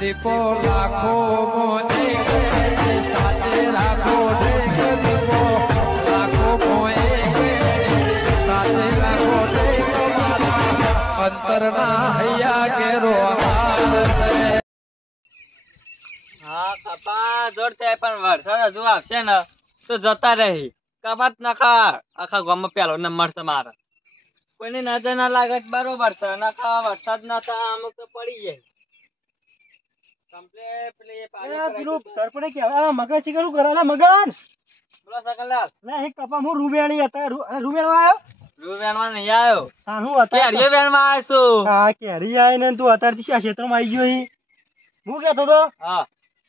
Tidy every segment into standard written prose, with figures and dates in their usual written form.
દીપો લાખો મોને સાથે રાખો દીપો લાખો મોએ સાથે રાખો અંતરના હૈયા કેરો હા કપા જોર થાય પણ વરસાદ હજુ આવશે ને તો જતા રહી કપાત નખા આખા ગામમાં પેલો નંબર છે મારે કોઈની નજર ના લાગે બરોબર છે નખા વરસાદ ના થાય અમુક તો પડી જાય કમ્પ્લેટ પેલી પાણી સરપણે કેવા મગન ચીકરું કરાલા મગન બોલો સકલલાલ ના એક કપા હું રૂબેણી હતા રૂબેણો આવ્યો રૂવેણમાં નહીં આવ્યો હા હું હતા કેરીઓ વેણમાં આવ્યો છું હા કેરી આવીને તું અત્યારથી શા ક્ષેત્રમાં આવી ગયો હું કહેતો તો હા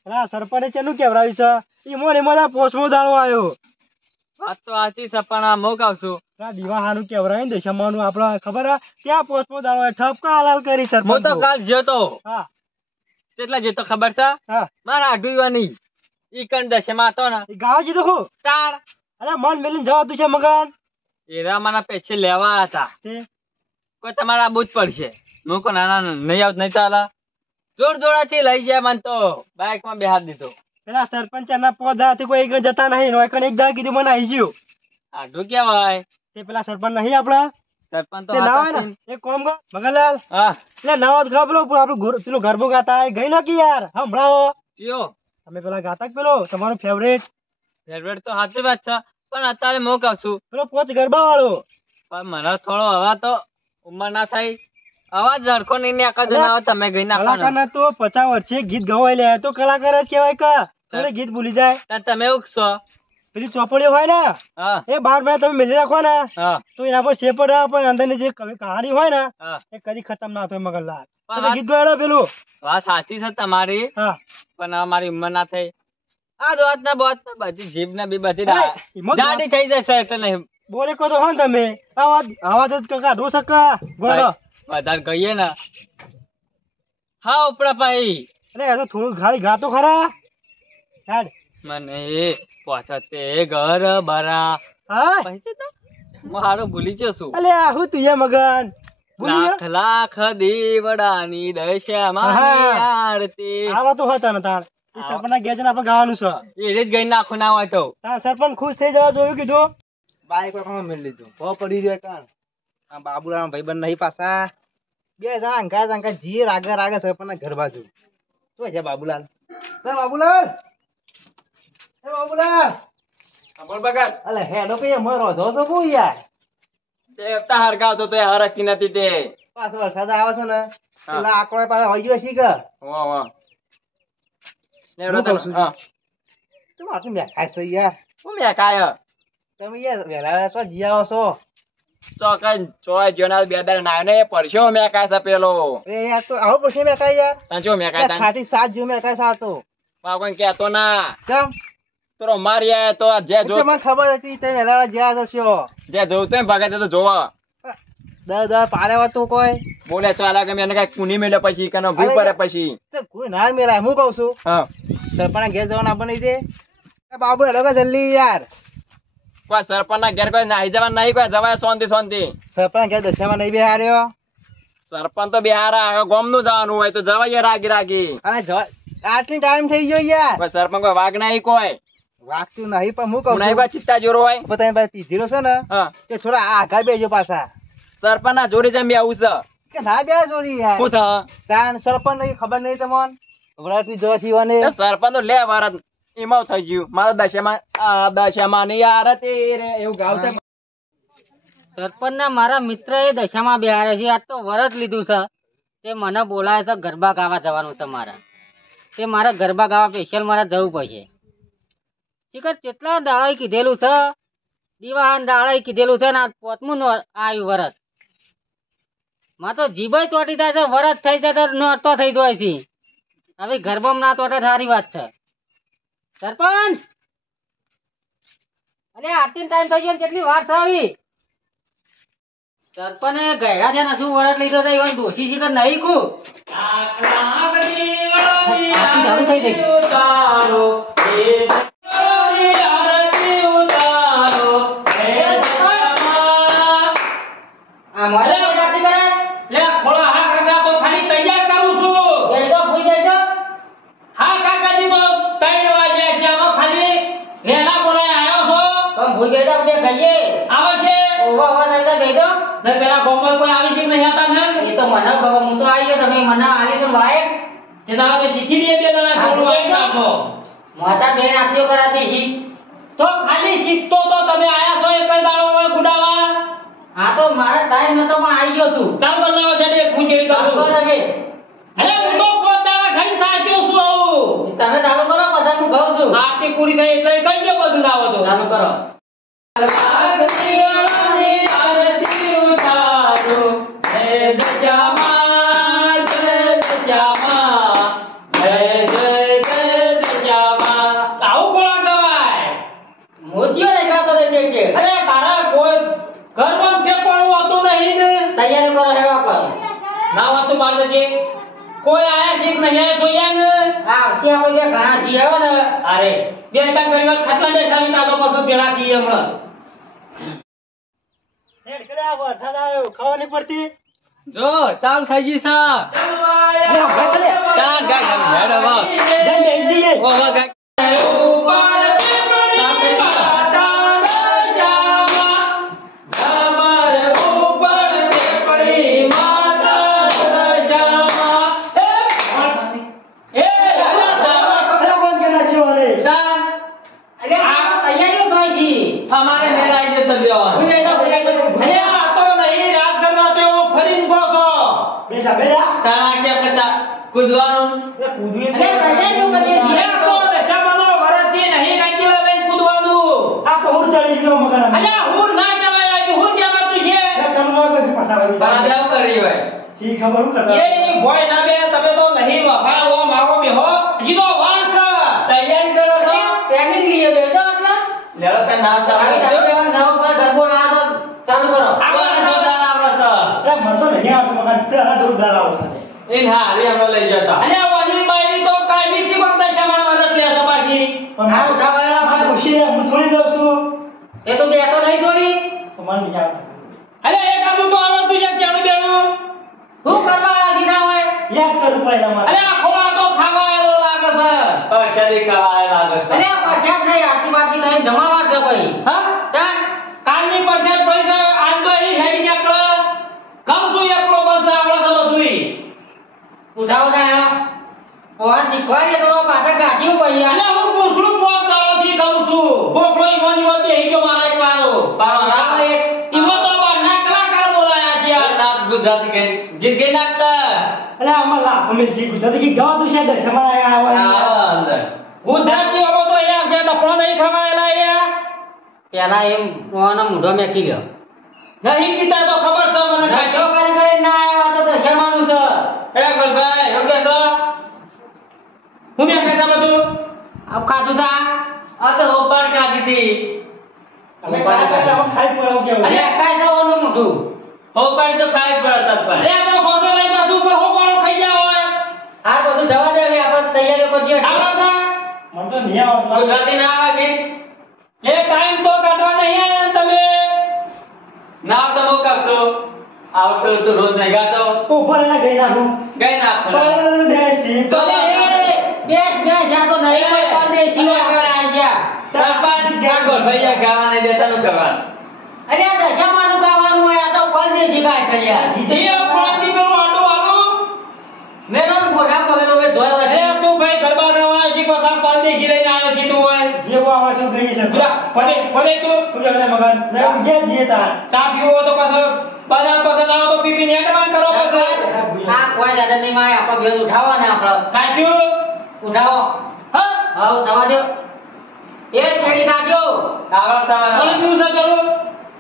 હા સરપંચે ચેલું કેવરાવ્યું છે ઈ મોને મોડા પોસમો દાણો આવ્યો વાત તો સાચી છે પણ હું કહું છું આ દીવા હારું કેવરાય ને દેશમાનું આપડા ખબર હે ત્યાં પોસમો દાણો ઠપકા હલાલ કરી હું સરપંચ તો કાલ જતો હા કેટલા જતો ખબર છે હા મારા આઢુવાની ઈ કણ દશમાં હતો ને ગાવ જીધું હું તાર અરે મન મેલીને જવાતું છે મગન એરા મારા પૈસે લેવા હતા કોઈ તમારા આબુ જ પડશે હું કો નાના નહીં આવત નહીં ચાલે જોર જોરાથી લઈ ગયા મને તો બાઇક માં બેહાડ દીધો પેલા સરપંચ ના પોદાથી કોઈ એક જતા નહીં નો એકને એક દા કીધું મને આવી ગયું આઢું કેવાય તે પેલા સરપંચ નહીં આપડા સરપંચ તો તે ના હાથા હોય ને એક કોમ કર મગનલાલ હા એટલે નાવત ખા પેલો આપણું પેલું ગરબો ગાતા ગઈ નાખી યાર હમણાં કયો તમે પેલા ગાતા પેલો તમારો ફેવરેટ ફેવરેટ તો સાચી વાત છે પણ અત્યારે હું કહું છું પેલો પોચ ગરબા વાળો પણ મને થોડો હવા તો ઉંમર ના થાય અવાજ ઝડકો નહીં ને આખા જણા આવે તમે ગઈ નાખો કલાકાર ના તો 50 વર્ષે ગીત ગવાય લે તો કલાકાર જ કહેવાય કા થોડે ગીત ભૂલી જાય તમે એવું છો પેલી ચોપડીઓ હોય ને હા એ 12 મહિના તમે મેલી રાખો ને હા તો એના પર શેપર આવે પણ અંદરની જે કહાની હોય ને હા એ કદી ખતમ ના થાય મગનલાલ પણ તમે ગીત ગાડો પેલું વાત સાચી છે તમારી હા પણ હવે મારી ઉંમર ના થઈ આ દોત ના બોત બધી જીભ ને બી બધી એમાં દાડી થઈ જશે એટલે નહીં બોલે કો તો હો ને તમે આવાજ જ કાઢો સકા બોલો વધારે કહીએ ને હા ઉપડા ભાઈ અરે એ તો થોડું ખાલી ગાતો ખરા હેડ મને પોસતે ઘર બરા હા પૈસે તો હું હારું ભૂલી ગયો છું અલે આ હું તું મગન ભૂલી લાખ લાખ દીવડાની દશામાની આરતી આવા તો હતા ને તાર સરપંચ ગેજન આપણે ગાવાનું છે એ રીત ગઈ નાખો ના હોય તો તાર સરપંચ ખુશ થઈ જવા જોયું કીધું બાઈક પર મેળ લીધું ભો પડી રહ્યો કાન આ બાબુલાલ ભાઈબંધ નહીં પાછા બે જણા અંકા જી રાગે રાગે સરપંચ ઘર બાજુ શું છે બાબુલાલ એ બાબુલાલ એ બાબુલાલ બોલ બગર અલે હેડો કે મય રોધો છો બુ યાર દેવતા હરગાવતો તો હરકી નથી તે પાછો વરસાદ આવે છે ને એટલે આકડો પાસે હોય ગયો છે કે વાહ વાહ હું કહું છું. તું આટલું મેખાય છે યાર હું મે કાય તમે યાર વેલા તો જી આવો છો તો કઈ ચોય જોના બે દર નાયો ને પરસ્યો મે કાય છે પેલો એ યાર તો આવો પછી મેખાય યાર તને જો મે કાય તને ખાટી સાત જો મેખાય સાતો કોઈ કહેતો ના કેમ તોરો મારી તો જે જો મને ખબર હતી તમે વેલા જ્યાં જશો જે જોતો એમ ભાગે તો જોવા દર પાડે તું કોઈ બોલે ચાલા કે મેને કઈ કુની મેલે પછી કનો ભૂ પડે પછી તો કોઈ ના મેળાય હું કહું છું હા સરપંચ ઘેર જવાના બની દે બાબુ હેલો કે જલ્દી યાર કોઈ સરપંચ ના ઘેર કોઈ નાહી જવા નહીં કોઈ જવાય શાંતિ સરપંચ ઘેર દશામાં નહીં બેહાર્યો સરપંચ તો બિહારા ગોમ નું જવાનું હોય તો જવાય રાગી અને આટલી ટાઈમ થઈ ગયો યાર કોઈ સરપંચ કોઈ વાઘ નહીં કોઈ વાગતું નહીં પણ હું કહું નહીં કોઈ ચિત્તા જોરો હોય તમે ભાઈ પીધેલો છે ને હા તે થોડા આગા બેજો પાછા સરપંચ ના જોરી જેમ આવું છે કે ના બે જોડી યાર શું થા તાન સરપંચ નહીં ખબર નહીં તમને વરાતી જોવા સીવાને સરપંચ તો લે વરત એમાં થઈ ગયું મારા દશામાં ની આરતી રે એવું ગાવ છે સરપંચ ના મારા મિત્ર એ દશામાં બેહારે છે આજ તો વરત લીધું છે તે મને બોલાય છે ગરબા ગાવા જવાનું છે મારા તે મારે ગરબા ગાવા સ્પેશિયલ મારે જવું પડશે શિખર કેટલા દાડા કીધેલું છે દીવાન દાડા કીધેલું છે ને આ પોતમું આવ્યું વરત માં તો જીભ ચોટી થાય છે વરત થઈ જાય તો નોરતો થઈ જાય છે હવે ગરબામાં ના ચોટે સારી વાત છે સરપંચ અરે આટલી ટાઈમ થઈ ગયો કેટલી વાર છે આવી સરપંચે ગયા છે ને શું વરત લીધો તો એવા દોષી શિખર નહીં કુ ચાલુ થઈ ગઈ આ મારે પાર્ટી કરે લે ખોળા હાથ રગા તો ખાલી તૈયાર કરું છું એ તો ભૂઈ જજો ને પેલા ગોમમાં કોઈ આવી છે નહીં હતા ને એ તો મને ખબર હું તો આવી ગયો તમે મને આલી પણ વાય તે તારે શીખી દે બે જણા થોડું આવી નાખો મોટા બેન આપજો કરાતી શીખ તો ખાલી શીખતો તો તમે આયા છો એક દાડો હોય ગુડાવા હા તો મારા ટાઈમ નતો પણ આવી ગયો છું ચાલ બનાવો જડે પૂછેડી કરું અરે હું તો પોતાના ખાઈ થાક્યો છું આવું તમે ચાલુ કરો પછી હું કહું છું આરતી પૂરી થઈ એટલે કઈ દે પછી ના આવો તો ચાલુ કરો આરતી વાળી આરતી ઉતારો હે દજામા જય દજામા જય જય જય દજામા આવું કોણ ગવાય મોચીઓ દેખાતો રહે છે અરે તારા કોઈ ઘરમાં ઠેકાણું હોતું નહીં ને તૈયારી કરો હેવા પર ના હોતું માર દેજે કોઈ આયા છે કે નહીં આયા જોયા ને આ આવશે આપણે બે ઘણા છીએ હો ને અરે બે કામ કરી ખાટલા બેસાવી તાતો પછી પેલા દી હમણાં હેડ કરે આ વરસાદ આવ્યો ખાવા નહીં પડતી જો ચાલ થઈ ગઈ સા લે બસ લે ચાલ ગાય ગાય હેડ હવે જઈ જઈએ ઓ હવે ગાય ઉપર પીપળી માતા દશામા ગબર ઉપર પીપળી માતા દશામા એ અરે બંધ કેના છો રે ચાલ અરે આ તૈયારીઓ થાય છે हमारे मेरा ये तबियत હું નહીં તો બોલાઈ ગયો अरे आतो नहीं रात करना ते वो फरीन गोसो બેજા બેજા तारा क्या पता कुदवानो એ કૂદવી અરે તૈયારીઓ કરીએ ये છીએ तो दशामानो वरसी नहीं रंगीला लई कुदवानो આ તો ઉર ચડી ગયો મકાન अरे हुर ना जवाया हुर जवा तुझे ચાલો કોઈ પાછા આવી तारा देव करी भाई સી ખબર હું કરતા ये भोय ना बे तबे तो नहीं वफा वो माओ में हो जीनो वांस का तैयारी करो तो ટ્રેનિંગ લીએ બેજો એટલે लेड़ो का नाम આવી सारा તમે નવ પર ગરબો આ તો ચાલુ કરો आवा सोदाना आवरस અરે મન તો નહીં આવતું મકાન તે આ દૂર દાળ આવો इन हारी हमरो લઈ જતા અરે વડી બાયડી તો કાયમી થી બગતા સામાન વરસ લે સપાસી પણ હા ઉઠાવાયેલા આ ખુશી હું થોડી દઉં છું એ તો બેઠો નહીં છોડી તો મન નહીં આવતું અરે એક આદુ તો આવડતું છે કેનું બેનું શું કરવા આવ્યા સીધા હોય યાદ કરવું પડે અમારે અરે આ ખોળા તો ખાવા આવેલો લાગે છે પરસાદી ખાવા લાગે અરે આ પ્રસાદ નહીં આરતી બારતી કઈ જમાવાર છે ભાઈ હા તાન કાલની પરસાદ પૈસા આજ તો ઈ હેડી નીકળો કમ શું એકલો બસ આવડે છે બધુંય ઉઠાવો ના કોણ શીખવાય તો પાછા ગાજીઓ ભાઈ અરે હું પૂછડું પોક દાળોથી કહું છું બોકડો ઈમોની વચ્ચે બેહી ગયો મારા એકલાનો પારો ના ઈમો તો બહારના કલાકાર બોલાયા છે આ નાક ગુજરાતી કે ગીત ગઈ નાખતા અરે અમાર લાભ અમે સી ગુજરાતી કે ગાવ તું છે દશમા આયા અંદર ગુજરાતી વાળો તો અહીંયા છે ડફળો નહીં ખવાયેલા અહીંયા પેલા એમ કોનો મૂઢો મેકી લ્યો નહીં પીતા તો ખબર છે મને નાસ્તો કરી કરી ના આવ્યા તો દશમાનું છે એ ગોલભાઈ ઓકે તો હું બે ખાતા બધું આવ ખાધું સા આ તો હોપાડ ખાધી હતી અમે ખાઈ પડો કે અરે કાઈ સવાનું મૂઢું હોપાડ તો ખાઈ પડતા પણ અરે આ તો ફોટો લઈ પાછું ઉપર હોપાડો ખાઈ જાવ હોય આ બધું જવા દે હવે આપણે તૈયારી કરજે આવડા મન તો નહીં આવતું ગુજરાતી ના આવે એ ટાઈમ તો કાઢવા નહીં આયા તમે ના તમો કાસો આવતો તો રોજ નહીં ગાતો ઉપર ના ગઈ નાખું ગઈ ના પરદેશી તો બેસ બેસ આ તો નહીં કોઈ પરદેશી નો કરાય છે સરપંચ ઠાકોર ભૈયા ગાવા નહીં દેતા નું કરવાનું અરે આ દશામાનું ગાવાનું હોય આ તો પરદેશી ગાય છે યાર એ ફોનથી પેલું આડું આલું મેનો મોઢા પવેલો વે જોયો અરે છે તું ભાઈ ગરબા રવા છે પાછા પરદેશી લઈને આવ્યો છે તું હોય જેવો આવા શું ગઈ છે ફરે ફરે તું તું કે મગન ના ગયા જીતા ચા પીવો તો પાછો બદામ પસંદ આવો તો પીપીને એડવાન્સ કરો પછી આ કોઈ દાદા નહીં માં આપણે ઘેર ઉઠાવો ને આપણે કાશું ઉઠાવો હા હાવ થવા દો એ છેડી કાઢજો આવડા સામાન કોણ પીવું છે પેલું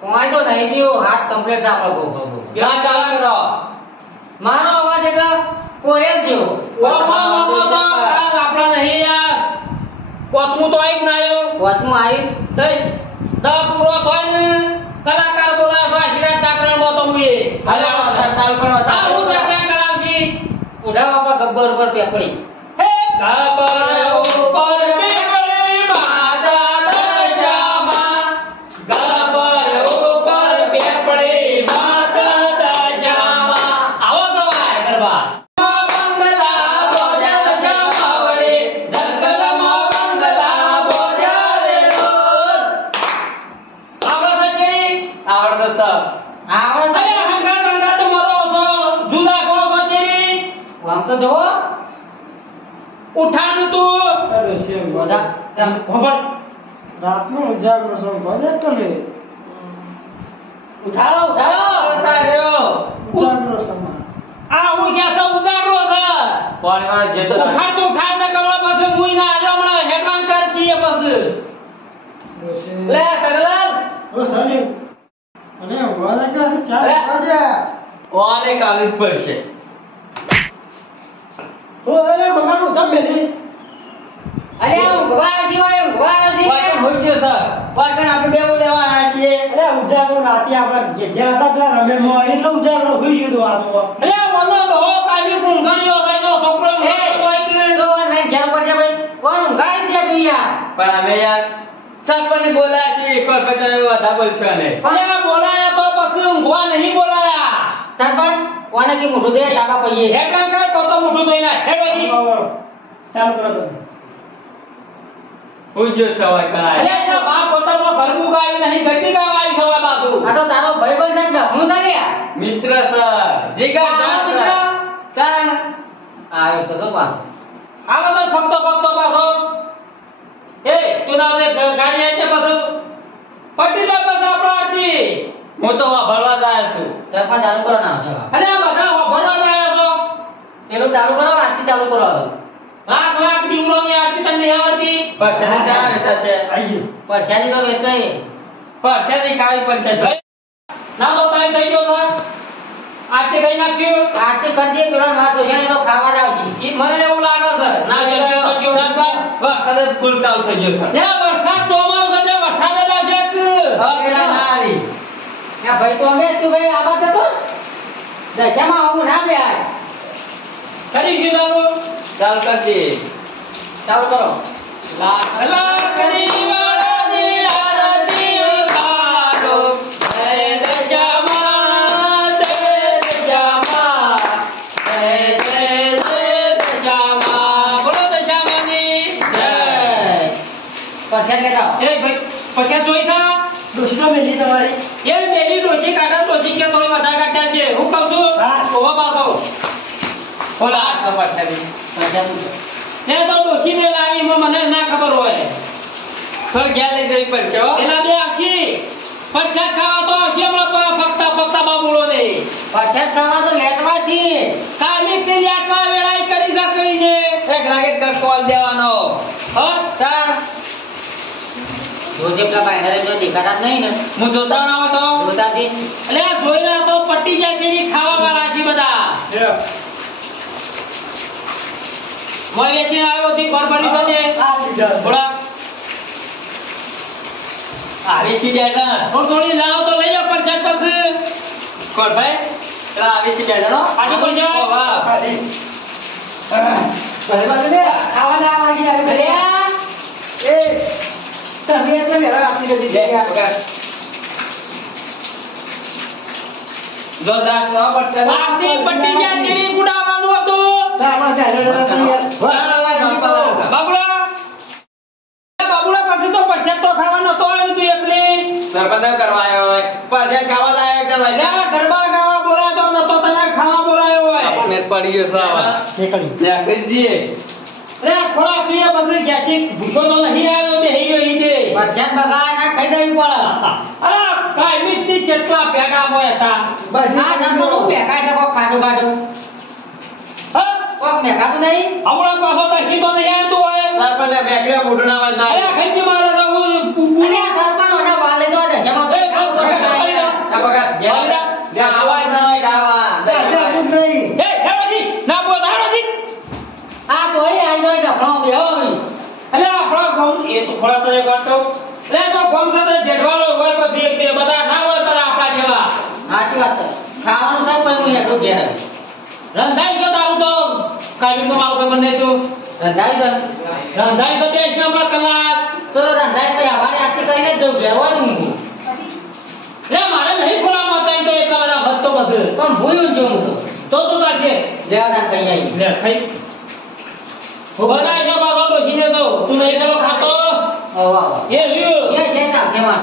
કોઈ તો નહીં પીવો હાથ કમ્પ્લીટ છે આપણો ગોગો ના ચાલુ કરો મારો અવાજ એટલે કોયલ જેવો આપણા નહીં યાર કોચમું તો આવી ના આવ્યો વચમાં આવી તઈ દા પૂરો થાય ને કલાકાર બોલાવે છે આશીર્વાદ ચાકરણ માં તો મુએ હાલો ચાલુ કરો હું ચાકરણ કરાવજી ઉઠાવો આપણે ગબ્બર ઉપર પેપડી હે ગબર ઉપર પીપળી માતા દશામા ગબર ઉપર પીપળી માતા દશામા આવો ગવાય ગરબા બંગલા બોજા દશામાવડી જંગલમાં બંગલા બોજા રે રોજ આવડે છે આવડે સર આવડે અરે તો જવો ઉઠાડું તું અરે શેમ બધા તેમ ખબર રાતનો ઉજાગરો છો ભલે તમે ઉઠાડો ઉઠાડ્યો. ઉજાગરો સમા આ હું ક્યાં છે ઉતારો છે કોણ કોણ જે તો ઉઠાડ તું ખાય ને કમળા પછી મુઈ ના આજો હમણાં હેડવાન કર પીએ પછી લે સગલાલ ઓ સની અને વાલા કા ચાર અરે. વાગ્યા ઓને કાલી જ પડશે ઓ અરે બગાડો જમ બેલી અરે ઊંઘવા સિવાય વાતન હોય છે સર વાતન આપણે બેવો લેવા આયા છીએ અરે ઉજાગરો રાતે આપણા જે હતા પેલા રમેશમાં એટલો ઉજાગરો હોઈ ગયો તો આ તો અરે ઓનો ડોહો કાલી કુંગણ્યો છે તો છોકરો એ તો નહીં ઘેર પર છે ભાઈ કોણ ઊંઘાઈ દે તું યાર પણ અમે યાર સરપંચ બોલાયા છીએ કોણ તમે વધા બોલશો ને અરે બોલાયા તો પછી ઊંઘવા નહીં બોલાયા સરપંચ કોને કી મોઢું દે ટાકા પઈએ હેડવાન કર તો મોટું થઈ ના હેડવાજી ચાલુ કરો તમે પૂછ્યો સવાય કરાય અરે એના બાપ પોતાનો ઘરનું ગાય નહીં ગટી ગાવાય સવાય બાજુ આ તો તારો ભાઈબંધ છે ને હું છે યાર મિત્ર સર જીગર તારો મિત્ર? તાન આવ્યો છે તો પાછો આ બધો ફક્ત પાછો એ તું ના લે ગાડી આઈને પાછો પટી લે બસ આપણો આરતી હું તો ભરવા જાય છું સરપંચ ચાલુ કરો ના અરે આ બધા ભરવા જાય છો પેલું ચાલુ કરો આરતી ચાલુ કરો હવે લાખ દીકરોની આરતી તને નહીં આવડતી પરસેની ચા વેતા છે આવી ગયો પરસાની તો વેચાય પરસેની કાવી પડશે ના તો તને થઈ ગયો સર આરતી કઈ નાખ્યું આરતી કરી દે પેલા માર તો તો ખાવા આવશે ઈ મને એવું લાગે છે ના જલ્દી તો કેવડા પર વખત ફૂલ ચાલુ થઈ ગયો છે વરસાદ ચોમાસું છે વરસાદ જ આવશે કે પેલા ના આવી આ ભાઈ તો અમે તું ભાઈ આવા તો દશામાં હું ના બે કરી ગયું ચાલ કરજે ચાલુ કરો લાકડી વાળાની આરતી ઉતારો જય દશામાં જય દશામાં જય જય જય દશામાં બોલો દશામાની જય પરસાદ લેતા એ ભાઈ પછી જોઈ સા દોસ્તો મેલી તમારી એ મેલી ડોસી કાઢા ડોસી કે થોડી વધારે કાઢ્યા છે હું કહું છું હા. ઓવા બાબો બોલા આ ખબર થઈ ને તો ડોસી ને લાવી મને ના ખબર હોય થોડ ગયા લઈ જઈ પડશે હો એના બે આખી પરસાદ ખાવા તો આવશે હમણાં ફક્ત બાબુડો ને પરસાદ ખાવા તો લેટવા છીએ કાલી થી લેટવા વેળાઈ કરી શકઈ છે એક લાગે કોલ દેવાનો હો તાર જોજે પેલા બાયરે જો દેખાતા જ નહીં ને હું જોતા ના હતો જોતાથી એટલે આ જોઈ રહ્યા તો પટ્ટી જાય તેની ખાવા વાળા છે બધા મોય વેચીને આવ્યો હતી ઘર બની તો તે આ લીધા થોડા આવી સી જાય છે થોડી લાવો તો લઈ જાવ પરસાદ પછી કોણ ભાઈ પેલા આવી સી જાય છે નો આની કોઈ જાય વાહ ખાલી ભલે બાજુ ને ખાવાના આ વાગી આવી અરે આ એ તમે એટલે મેલા આપી દીધી જય યાર જો દાસ નો પડશે આપની પટ્ટી જાય ચીડી ગુડાવાનું હતું આપણા ચાલે બાબુડા બાબુડા પછી તો પરસાદ તો ખાવાનો તો આવ્યું તું એકલી સરપંચ કરવાયો હોય પરસાદ ખાવા લાયક કરવાય ગરબા ગાવા બોલાતો નતો તને ખાવા બોલાયો હોય આપણને પડી ગયો સાવા નીકળી ને કરીએ રે થોડા પીએ પછી ક્યાંથી ભૂસો તો નહીં આવ્યો બેહી ગયો ઈ દે પરસાદ બગાડ ના ખાઈ દેવી પડે અરે કાઈ ની કેટલા ભેગા હોય હતા આ જમવાનું હું બેકાય છે કોક ખાટું ખાટું હા કોક બેકાતું નહીં હમણાં પાછો દસી તો નહીં આવતું હોય સરપંચ બેકરે મોઢું વાજ ના અરે ખેંચી મારે તો હું અરે આ સરપંચ ઓના બાલે જો દે જમા એ પગા લે આવાજ ના હોય ગાવા આવું જ નહીં એ હેરોજી ના બોલ હેરોજી આ તોય આઈ જો ડફણો બેહો મી અલે આપણા ગામ એ તો થોડા તો એક વાત કહું લે તો ગામ સાથે જેઠવાળો હોય પછી એક બે બધા ના હોય પર આપણા જેવા સાચી વાત છે ખાવાનું થાય પણ હું હેઠું ઘેર રંધાઈ ગયો તારું તો કાઢી તો મારું કોઈ બને છું રંધાઈ ગયો રંધાઈ તો દેશ નંબર કલાક તો રંધાઈ પછી અમારે આરતી કરીને જ જવું ઘેર હોય ને હું લે મારે નહીં ખોલામાં હતા તો એટલા બધા વધતો પછી પણ ભૂલ્યું જ હું તો તું તા છે લેવા દાન કઈ આવી લે ખાઈ બધા એના બાબા દોશીને તો તું નહીં ખાતો ઓ વાહ એ લ્યો એ છે ના કેમાં